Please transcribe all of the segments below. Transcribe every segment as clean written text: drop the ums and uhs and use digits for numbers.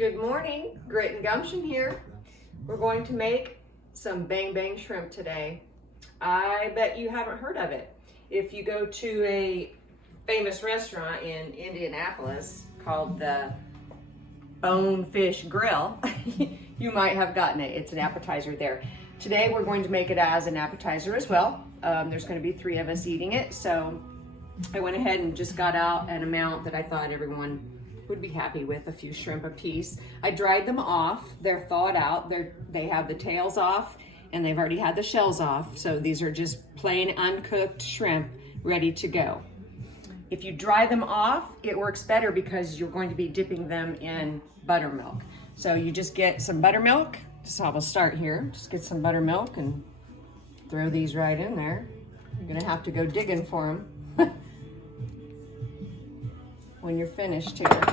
Good morning, Grit and Gumption here. We're going to make some bang bang shrimp today. I bet you haven't heard of it. If you go to a famous restaurant in Indianapolis called the Bonefish Grill, you might have gotten it. It's an appetizer there. Today we're going to make it as an appetizer as well. There's going to be 3 of us eating it, so I went ahead and just got out an amount that I thought everyone would be happy with, a few shrimp a piece. I dried them off. They're thawed out. They have the tails off and they've already had the shells off. So these are just plain uncooked shrimp ready to go. If you dry them off, it works better because you're going to be dipping them in buttermilk. So you just get some buttermilk. That's how we'll start here. Just get some buttermilk and throw these right in there. You're gonna have to go digging for them when you're finished here.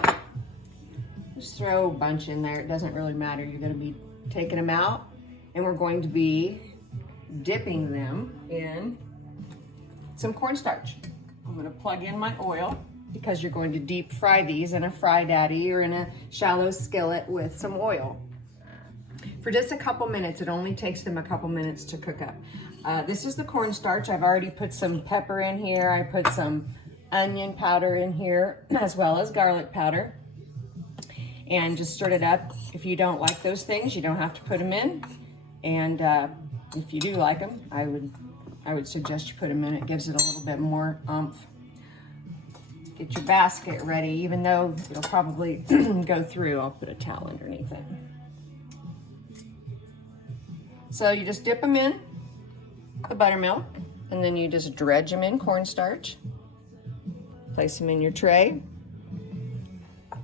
Just throw a bunch in there. It doesn't really matter. You're going to be taking them out and we're going to be dipping them in some cornstarch. I'm going to plug in my oil because you're going to deep fry these in a fry daddy or in a shallow skillet with some oil for just a couple minutes. It only takes them a couple minutes to cook up. This is the cornstarch. I've already put some pepper in here. I put some onion powder in here as well as garlic powder, and just stirred it up. If you don't like those things, you don't have to put them in, and if you do like them, I would suggest you put them in. It gives it a little bit more oomph. Get your basket ready. Even though it'll probably go through, I'll put a towel underneath it. So you just dip them in the buttermilk and then you just dredge them in cornstarch. Place them in your tray.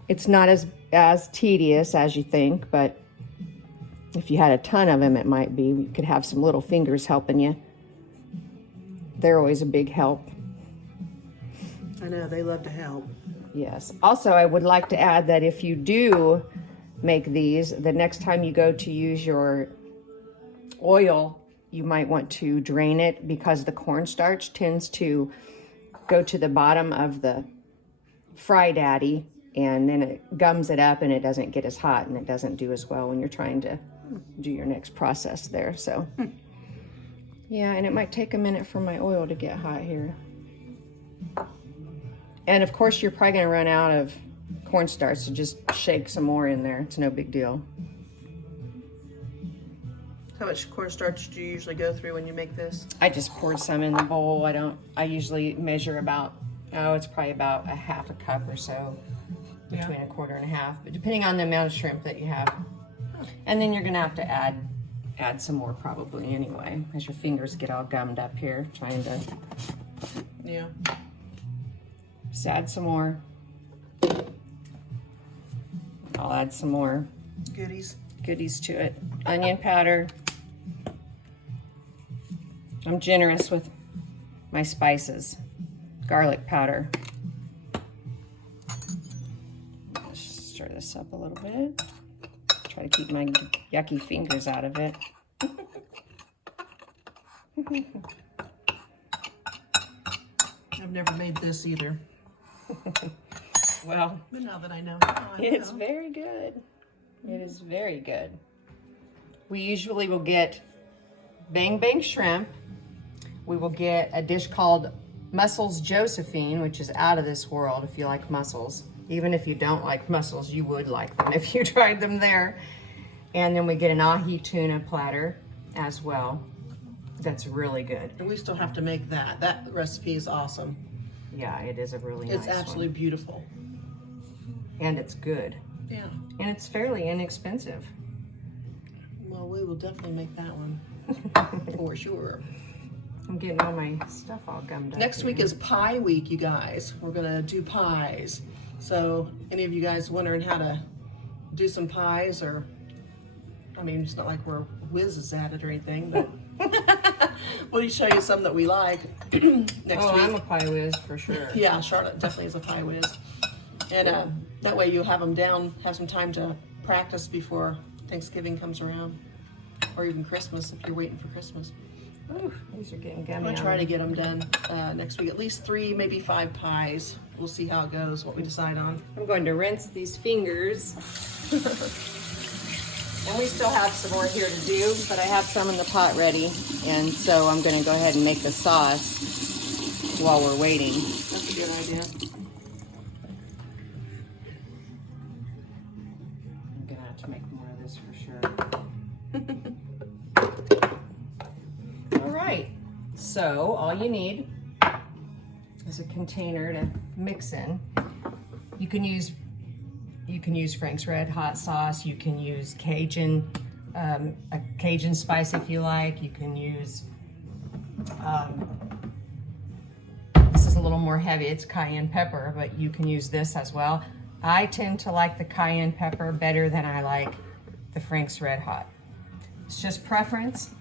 It's not as tedious as you think, but if you had a ton of them, it might be. You could have some little fingers helping you. They're always a big help. I know, they love to help. Yes. Also, I would like to add that if you do make these, the next time you go to use your oil, you might want to drain it because the cornstarch tends to go to the bottom of the fry daddy and then it gums it up and it doesn't get as hot and it doesn't do as well when you're trying to do your next process there. So yeah, and it might take a minute for my oil to get hot here. And of course you're probably going to run out of cornstarch, so just shake some more in there. It's no big deal. How much cornstarch do you usually go through when you make this? I just poured some in the bowl. I usually measure about, it's probably about a half a cup or so, between a quarter and a half, but depending on the amount of shrimp that you have. And then you're gonna have to add some more probably anyway, as your fingers get all gummed up here, trying to. Yeah. Just add some more. I'll add some more Goodies to it. Onion powder. I'm generous with my spices. Garlic powder. Just stir this up a little bit. Try to keep my yucky fingers out of it. I've never made this either. Well, But now that I know, it's very good. It is very good. We usually will get bang bang shrimp. We will get a dish called Mussels Josephine, which is out of this world if you like mussels. Even if you don't like mussels, you would like them if you tried them there. And then we get an ahi tuna platter as well. That's really good. And we still have to make that. That recipe is awesome. Yeah, it is a really nice It's absolutely one. beautiful. And it's good. Yeah. And it's fairly inexpensive. Well, we will definitely make that one. For sure. I'm getting all my stuff all gummed up. Next week is pie week, you guys. We're gonna do pies. So any of you guys wondering how to do some pies, or, I mean, it's not like we're whizzes at it or anything, but we'll show you some that we like next week. I'm a pie whiz for sure. Yeah, Charlotte definitely is a pie whiz. And that way you'll have them down, have some time to practice before Thanksgiving comes around, or even Christmas if you're waiting for Christmas. Ooh, these are getting gummy. I'm gonna try to get them done next week. At least 3, maybe 5 pies we'll see how it goes, what we decide on. I'm going to rinse these fingers. And we still have some more here to do, but I have some in the pot ready. And so I'm going to go ahead and make the sauce while we're waiting. That's a good idea. I'm going to have to make more of this for sure. All right. So all you need is a container to mix in. You can use Frank's Red Hot sauce. You can use Cajun, a Cajun spice if you like. You can use, this is a little more heavy, it's cayenne pepper, but you can use this as well. I tend to like the cayenne pepper better than I like the Frank's Red Hot. It's just preference.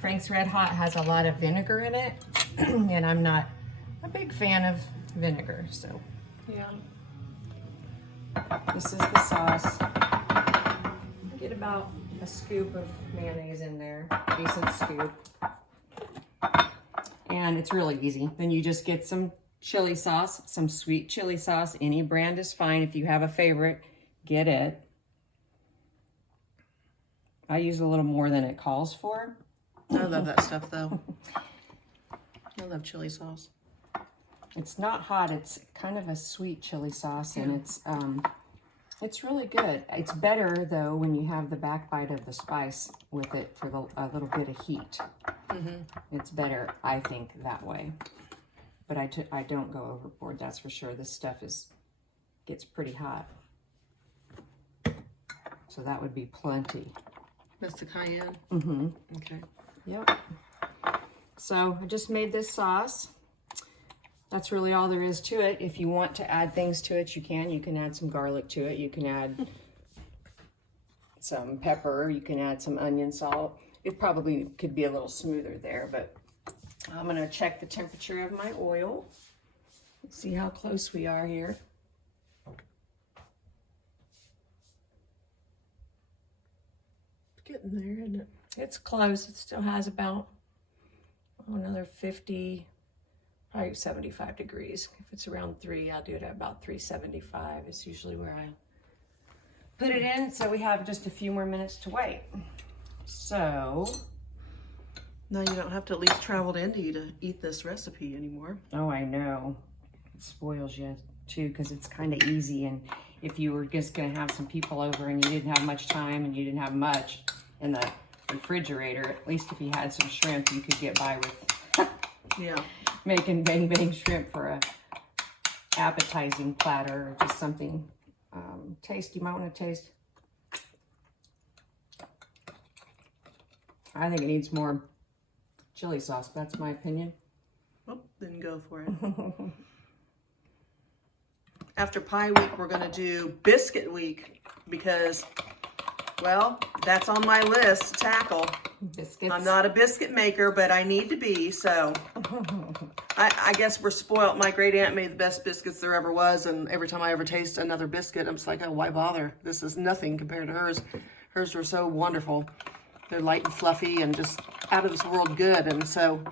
Frank's Red Hot has a lot of vinegar in it, and I'm not a big fan of vinegar, so. Yeah. This is the sauce. Get about a scoop of mayonnaise in there, decent scoop. And it's really easy. Then you just get some chili sauce, some sweet chili sauce. Any brand is fine. If you have a favorite, get it. I use a little more than it calls for. I love that stuff though. I love chili sauce. It's not hot, it's kind of a sweet chili sauce, and it's really good. It's better though when you have the backbite of the spice with it for a little bit of heat. It's better, I think, that way. But I don't go overboard, that's for sure. This stuff gets pretty hot. So that would be plenty. That's the cayenne? Okay. Yep. So I just made this sauce. That's really all there is to it. If you want to add things to it, you can. You can add some garlic to it. You can add some pepper. You can add some onion salt. It probably could be a little smoother there, but I'm gonna check the temperature of my oil. Let's see how close we are here. It's getting there, isn't it? It's close. It still has about another 50, probably 75 degrees. If it's around 3, I'll do it at about 375. It's usually where I put it in. So we have just a few more minutes to wait. So. Now you don't have to at least travel to Indy to eat this recipe anymore. Oh, I know. It spoils you too, because it's kind of easy. And if you were just going to have some people over and you didn't have much time and you didn't have much in the refrigerator, at least if you had some shrimp, you could get by with making bang bang shrimp for a appetizing platter, or just something tasty. You might want to taste. I think it needs more chili sauce. That's my opinion. Oh, then go for it. After pie week, we're going to do biscuit week because, well, that's on my list to tackle. Biscuits. I'm not a biscuit maker, but I need to be, so I guess we're spoiled. My great aunt made the best biscuits there ever was, and every time I ever taste another biscuit, I'm just like, oh, why bother? This is nothing compared to hers. Hers were so wonderful. They're light and fluffy and just out of this world good, and so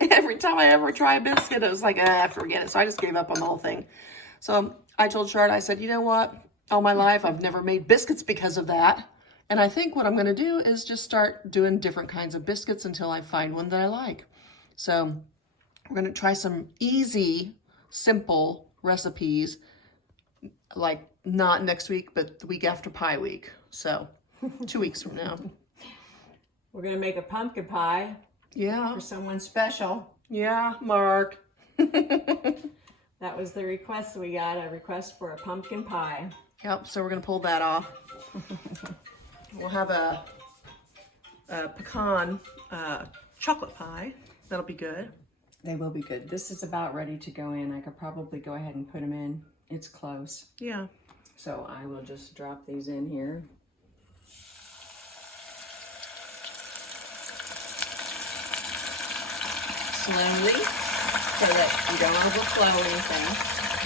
every time I ever try a biscuit, it was like, forget it. So I just gave up on the whole thing. So I told Charlotte, I said, you know what? All my life, I've never made biscuits because of that. And I think what I'm going to do is just start doing different kinds of biscuits until I find one that I like. So we're going to try some easy, simple recipes, like not next week, but the week after pie week. So 2 weeks from now. We're going to make a pumpkin pie. Yeah. For someone special. Yeah, Mark. That was the request we got, a request for a pumpkin pie. Yep, so we're going to pull that off. We'll have a pecan chocolate pie. That'll be good. They will be good. This is about ready to go in. I could probably go ahead and put them in. It's close. Yeah. So I will just drop these in here. Slowly, so that you don't overflow anything.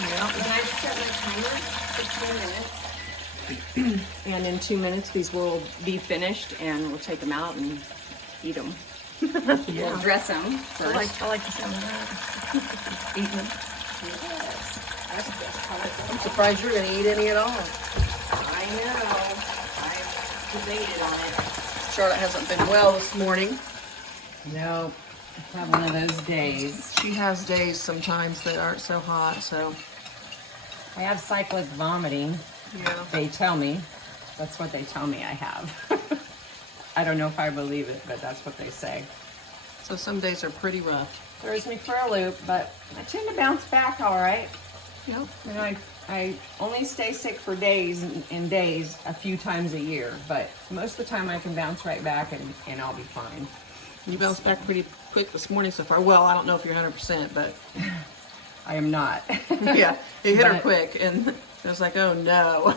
Yeah. And I set my timer for 2 minutes. And in 2 minutes, these will be finished, and we'll take them out and eat them. Yeah. We'll dress them first. I like the sound of that. Eating them. Yes. That's the best part. I'm surprised you're gonna eat any at all. I know. I've debated on it. Charlotte hasn't been well this morning. No, I've had one of those days. She has days sometimes that aren't so hot, so. I have cyclic vomiting. Yeah. They tell me. That's what they tell me I have. I don't know if I believe it, but that's what they say. So some days are pretty rough. Throws me for a loop, but I tend to bounce back all right. Yep. And I only stay sick for days and days a few times a year, but most of the time I can bounce right back and I'll be fine. You bounced back pretty quick this morning so far. Well, I don't know if you're 100%, but. I am not. Yeah, it hit her But- quick, and I was like, oh no.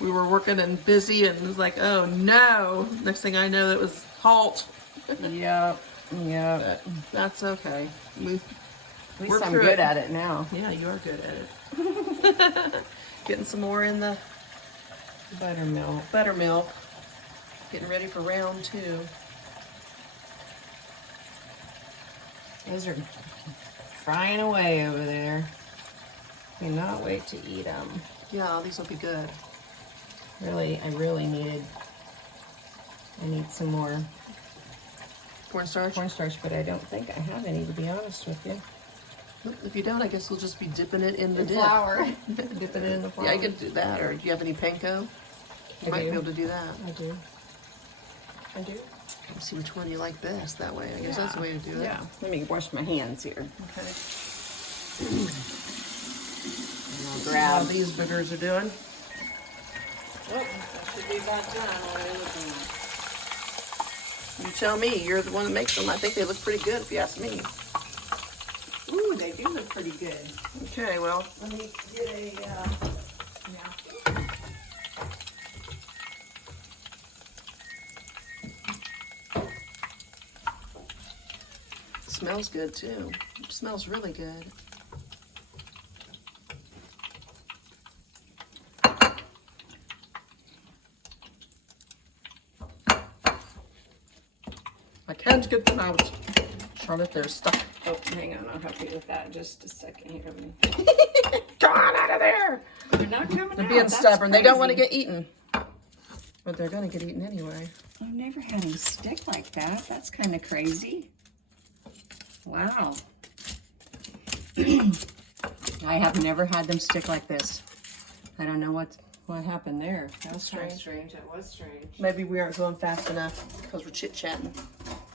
We were working and busy, and it was like, oh no. Next thing I know, it was halt. Yep. But that's okay. At least Work I'm through good it. at it now. Yeah, you are good at it. Getting some more in the buttermilk. Getting ready for round 2. Those are frying away over there. Cannot wait to eat them. Yeah, these will be good. Really, I need some more Cornstarch? cornstarch, but I don't think I have any, to be honest with you. If you don't, I guess we'll just be dipping it in the dip. Flour. Dipping it in the flour. Yeah, I could do that. Or do you have any panko? You might be able to do that. I do. Let's see which one you like best. That way, I guess that's the way to do it. Yeah. Let me wash my hands here. Okay. And I'll How grab. these boogers are doing. Oh, that should be about done. What are you looking at? You tell me. You're the one that makes them. I think they look pretty good, if you ask me. Ooh, they do look pretty good. Okay, well, Let me get a napkin. it smells good too. It smells really good. I can't get them out. Charlotte, they're stuck. Oh, hang on. I'll help you with that. Just a second here. Come on out of there! They're not coming They're out. being That's stubborn. They don't want to crazy. get eaten. But they're going to get eaten anyway. I've never had them stick like that. That's kind of crazy. Wow. I have never had them stick like this. I don't know what happened there. That was Strange. strange. It was strange. Maybe we aren't going fast enough because we're chit-chatting.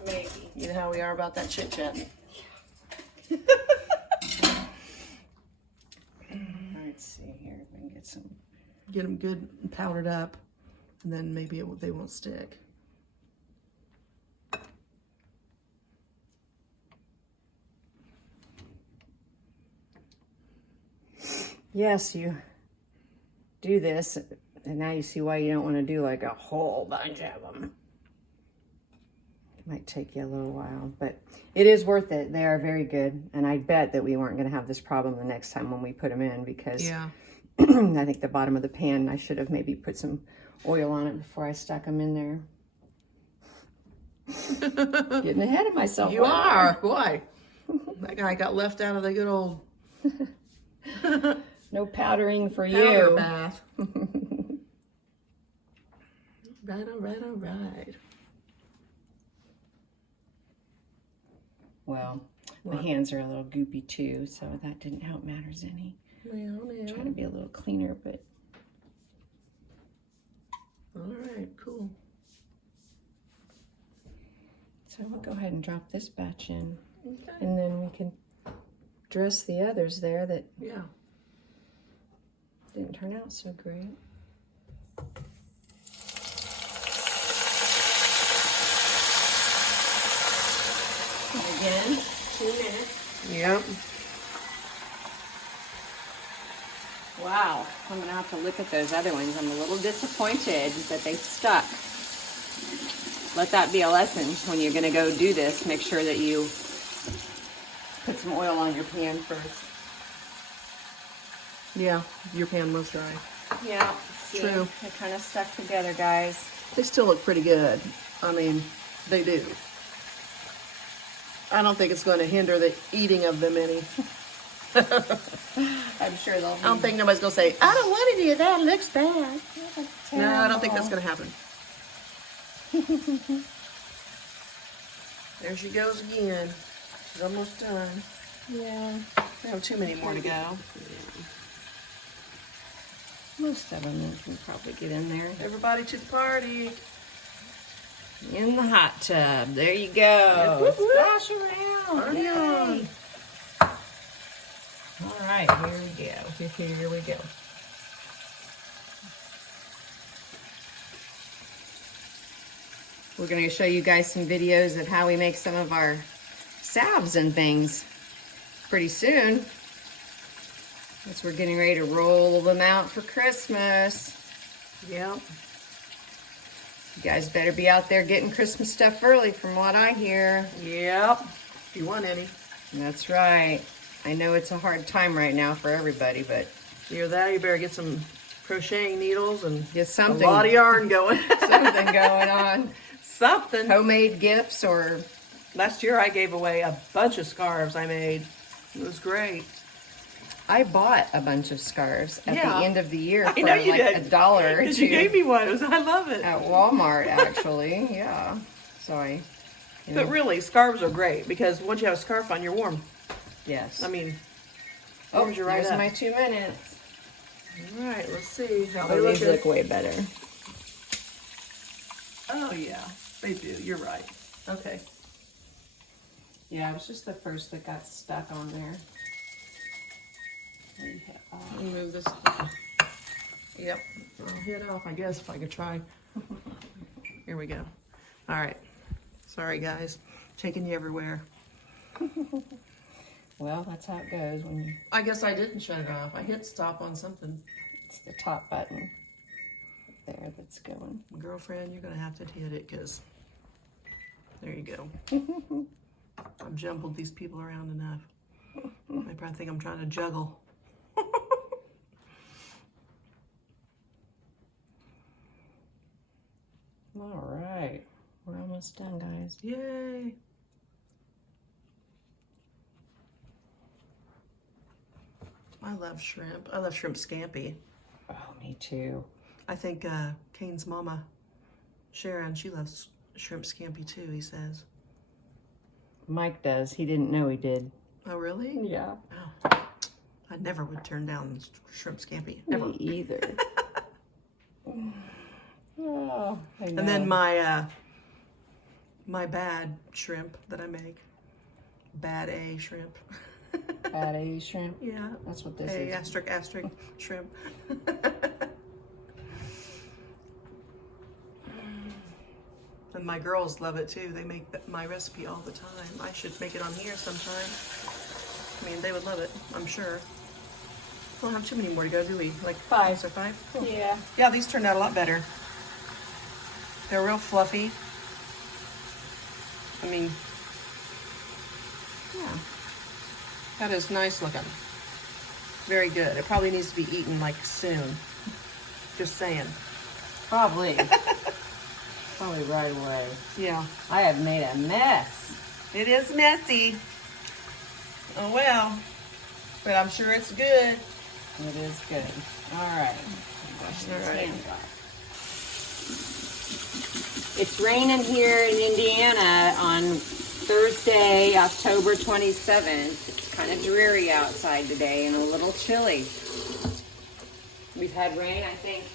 Maybe. You know how we are about that chit-chatting. Let's see here if we can get some. Get them good and powdered up, and then maybe they won't stick. Yes, you do this, and now you see why you don't want to do like a whole bunch of them. It might take you a little while, but it is worth it. They are very good, and I bet that we weren't going to have this problem the next time when we put them in, because Yeah. I think the bottom of the pan, I should have maybe put some oil on it before I stuck them in there. Getting ahead of myself. You are. Boy, that guy got left out of the good old No powdering for powder you. bath. All right. Well, my What? hands are a little goopy too, so that didn't help matters any. Try to be a little cleaner, but All right, cool. so we'll go ahead and drop this batch in, Okay. and then we can dress the others there that Yeah. didn't turn out so great. And again, 2 minutes. Yep. Wow, I'm gonna have to look at those other ones. I'm a little disappointed that they stuck. Let that be a lesson when you're gonna go do this. Make sure that you put some oil on your pan first. Yeah, your pan was dry. Yeah, see, True. They kind of stuck together, guys. They still look pretty good. I mean, they do. I don't think it's going to hinder the eating of them any. I'm sure they'll. I don't think nobody's gonna say, I don't want any of that, it looks bad. No, I don't think that's gonna happen. There she goes again. She's almost done. Yeah. We have too many more to go. Most of them can probably get in there. Everybody to the party. In the hot tub. There you go. Whoop, whoop. Splash around. Party Yay. on. All right, here we go. Here we go. We're going to show you guys some videos of how we make some of our salves and things pretty soon. As we're getting ready to roll them out for Christmas. Yep. You guys better be out there getting Christmas stuff early from what I hear. Yep. If you want any. That's right. I know it's a hard time right now for everybody, but Either that, you better get some crocheting needles and get something, a lot of yarn going. something going on. Something. Homemade gifts or... Last year I gave away a bunch of scarves I made. It was great. I bought a bunch of scarves at Yeah. the end of the year I for know you like did. $1 or Because you gave $2 me one. I love it. at Walmart, actually. Yeah. So you know, But really, scarves are great because once you have a scarf on, you're warm. yes. I mean, oh, warms you right there's up. my 2 minutes. All right, let's see how Oh, they these look. look way better. Oh yeah, they do. You're right. Okay. Yeah, it was just the first that got stuck on there. Let me move this. Yep. I'll hit off, I guess, if I could try. Here we go. All right. Sorry, guys. Taking you everywhere. Well, that's how it goes when you... I guess I didn't shut it off. I hit stop on something. It's the top button there that's going. Girlfriend, you're going to have to hit it because there you go. I've jumbled these people around enough. They probably think I'm trying to juggle. All right. We're almost done, guys. Yay. I love shrimp. I love shrimp scampi. Oh, me too. I think Kane's mama, Sharon, she loves shrimp scampi too, he says. Mike does. He didn't know he did. Oh, really? Yeah. Oh, I never would turn down shrimp scampi. Never. Me either. Oh, I know. And then my my bad shrimp that I make. Bad A shrimp. Bad A shrimp. Yeah. That's what this A is. asterisk asterisk shrimp. And my girls love it too. They make my recipe all the time. I should make it on here sometime. I mean, they would love it, I'm sure. We don't have too many more to go, do we? Like 5 or 5? Cool. Yeah. Yeah, these turned out a lot better. They're real fluffy. I mean, yeah, that is nice looking. Very good. It probably needs to be eaten like soon. Just saying. Probably. Probably right away. Yeah. I have made a mess. It is messy. Oh well. But I'm sure it's good. It is good. All right. All right. It's raining here in Indiana on Thursday, October 27th. It's kind of dreary outside today and a little chilly. We've had rain, I think,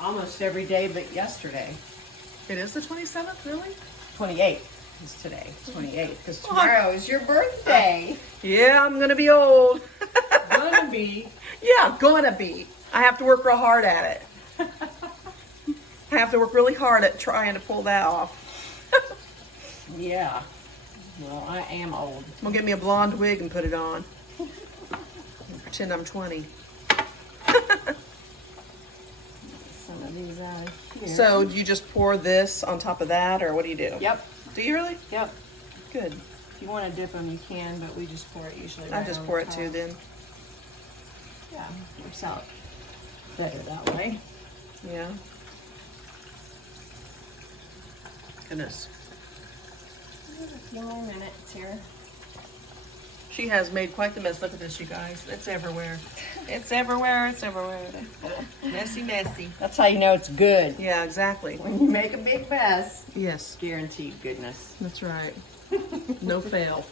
almost every day but yesterday. It is the 27th, really? 28th is today. 28th, because tomorrow is your birthday. Yeah, I'm gonna be old. Gonna be. Yeah, gonna be. I have to work real hard at it. I have to work really hard at trying to pull that off. Yeah. Well, I am old. I'm gonna get me a blonde wig and put it on. Pretend I'm 20. Some of these out here. So do you just pour this on top of that, or what do you do? Yep. Do you really? Yep. Good. If you want to dip them, you can, but we just pour it usually. I right just on pour the it too top. then. Yeah, works out better that way. Yeah. Goodness. A few more minutes here. She has made quite the mess. Look at this, you guys. It's everywhere. It's everywhere. It's everywhere. Messy, messy. That's how you know it's good. Yeah, exactly. When you make a big mess, Yes, guaranteed goodness. that's right. No fail.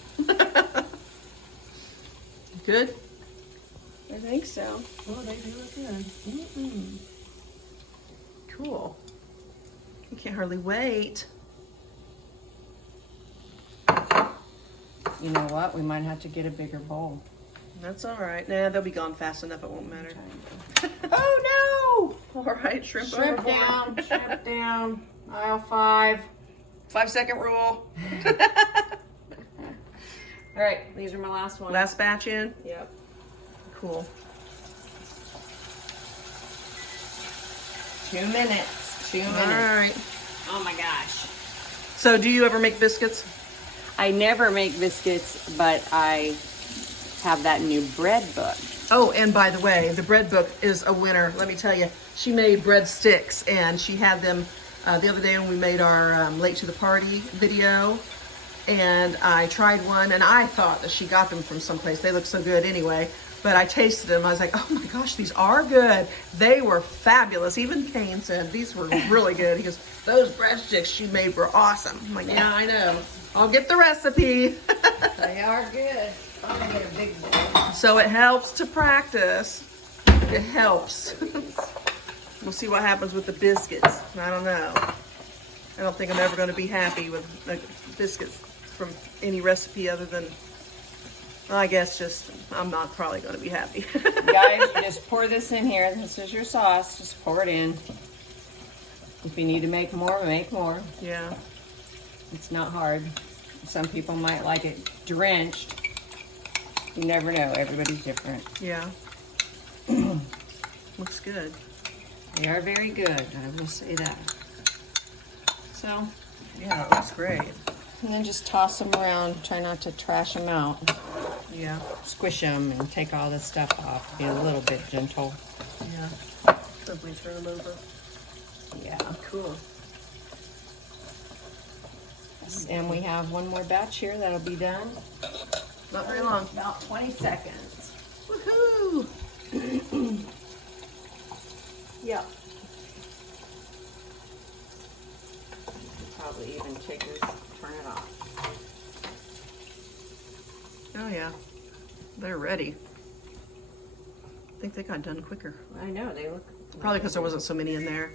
Good? I think so. Oh, they do look good. Cool. You can't hardly wait. You know what? We might have to get a bigger bowl. That's all right. Nah, they'll be gone fast enough. It won't matter. Oh All right, shrimp no! Shrimp overboard. down, shrimp down. Aisle 5. 5-second rule. All right, these are my last ones. Last batch in. Yep. Cool. 2 minutes. 2 minutes. All right. Oh my gosh. So, do you ever make biscuits? I never make biscuits, but I have that new bread book. Oh, and by the way, the bread book is a winner. Let me tell you, she made bread sticks, and she had them the other day when we made our late to the party video. And I tried one, and I thought that she got them from someplace. They look so good anyway. But I tasted them. I was like, oh my gosh, these are good. They were fabulous. Even Kane said these were really good. He goes, those bread sticks she made were awesome. I'm like, yeah, I know. I'll get the recipe. They are good. I'm gonna get a big bowl. So it helps to practice. It helps. We'll see what happens with the biscuits. I don't know. I don't think I'm ever going to be happy with the biscuits from any recipe other than, well, I guess just, I'm not probably going to be happy. Guys, you just pour this in here. This is your sauce. Just pour it in. If you need to make more, make more. Yeah. It's not hard. Some people might like it drenched. You never know. Everybody's different. Yeah. Looks good. They are very good. I will say that. So, Yeah, it looks great. and then just toss them around. Try not to trash them out. Yeah. Squish them and take all the stuff off. Be a little bit gentle. Yeah. Simply turn them over. Yeah. Cool. And we have one more batch here that'll be done. Not very long. About 20 seconds. Woohoo! Yep. Probably even take this, turn it off. Oh yeah. They're ready. I think they got done quicker. I know, they look... Probably because there wasn't so many in there.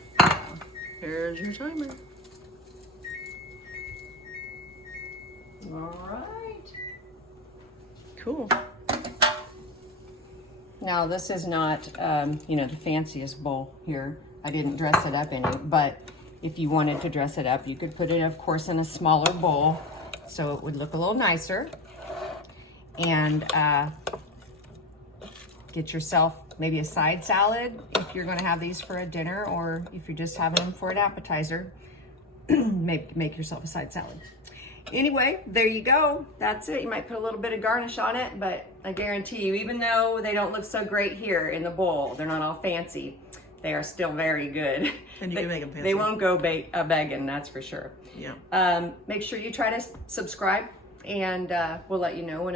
Here's your timer. All right. Cool. Now, this is not, you know, the fanciest bowl here. I didn't dress it up any, but if you wanted to dress it up, you could put it, of course, in a smaller bowl so it would look a little nicer. And get yourself maybe a side salad if you're going to have these for a dinner, or if you're just having them for an appetizer, make yourself a side salad. Anyway, there you go. That's it. You might put a little bit of garnish on it, but I guarantee you, even though they don't look so great here in the bowl, they're not all fancy, they are still very good. And you can make them fancy. They won't go begging, that's for sure. Yeah. Make sure you try to subscribe, and we'll let you know when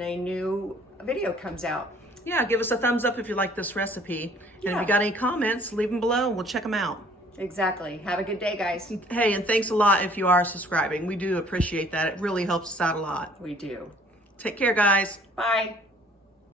a new video comes out. Yeah, give us a thumbs up if you like this recipe. And Yeah. if you got any comments, leave them below and we'll check them out. Exactly. Have a good day, guys. Hey, and thanks a lot if you are subscribing. We do appreciate that. It really helps us out a lot. We do. Take care, guys. Bye.